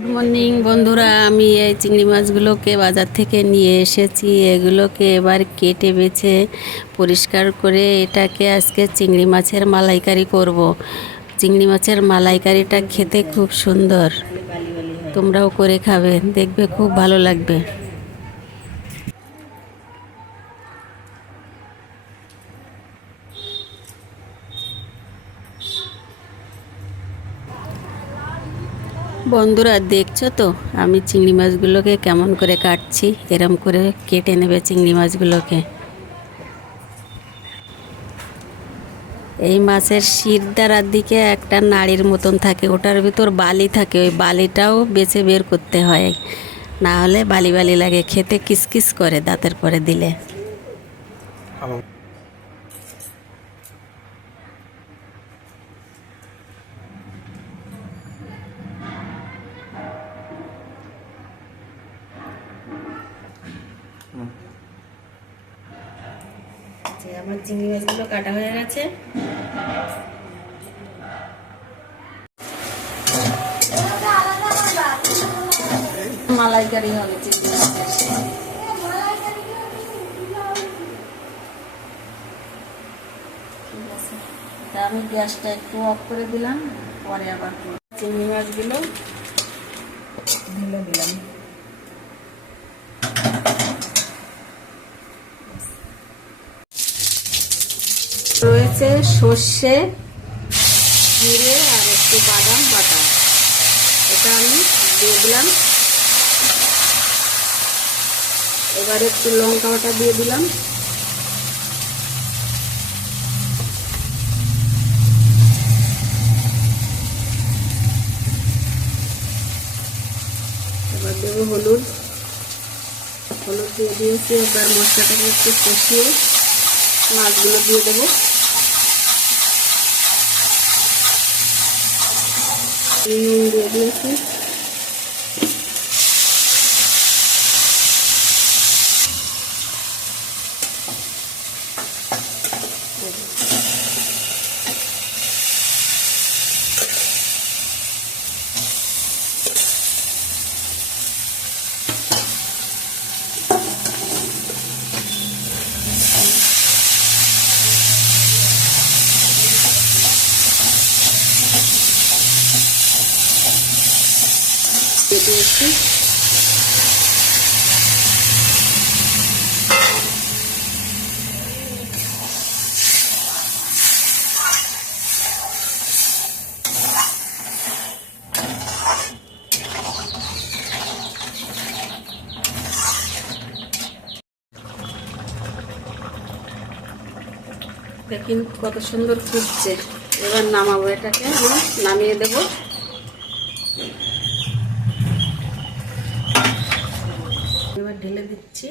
Good morning বন্ধুরা, আমি এই চিংড়ি মাছগুলোকে বাজার থেকে নিয়ে এসেছি। এগুলোকে এবার কেটে বেছে পরিষ্কার করে এটাকে আজকে চিংড়ি মাছের মালাইকারি করব। চিংড়ি মাছের মালাইকারিটা খেতে খুব সুন্দর, তোমরাও করে খাবে, দেখবে খুব ভালো লাগবে। বন্ধুরা দেখছো তো আমি চিংড়ি মাছগুলোকে কেমন করে কাটছি। এরম করে কেটে নেবে চিংড়ি মাছগুলোকে। এই মাছের শিরদাঁড়ার দিকে একটা নাড়ির মতন থাকে, ওটার ভিতর বালি থাকে, ওই বালিটাও বেছে বের করতে হয়, না হলে বালি বালি লাগে, খেতে কিসকিস করে দাঁতের পরে দিলে। আমার চিংড়ি মাছগুলো কাটা হয়ে গেছে। মালাইকারি হবে চিংড়ি মাছের। ঠিক আছে, আমি গ্যাসটা একটু অফ করে দিলাম, পরে আবার চিংড়ি মাছগুলো ঢেলে দিলাম। রয়েছে সর্ষে, জিরে আর একটু বাদাম বাটা, এটা আমি দিয়ে দিলাম। এবার একটু লঙ্কা বাটা দিয়ে দিলাম। এবার দেবো হলুদ, হলুদ দিয়ে দিয়েছি। এবার মশলাটাকে একটু কষিয়ে মাছগুলো দিয়ে দেবো। নুন দিয়ে দিয়েছি। দিয়েছি দেখুন কত সুন্দর ফুটছে। এবার নামাবো, এটাকে আমি নামিয়ে দেব। এবার ঢেলে দিচ্ছি।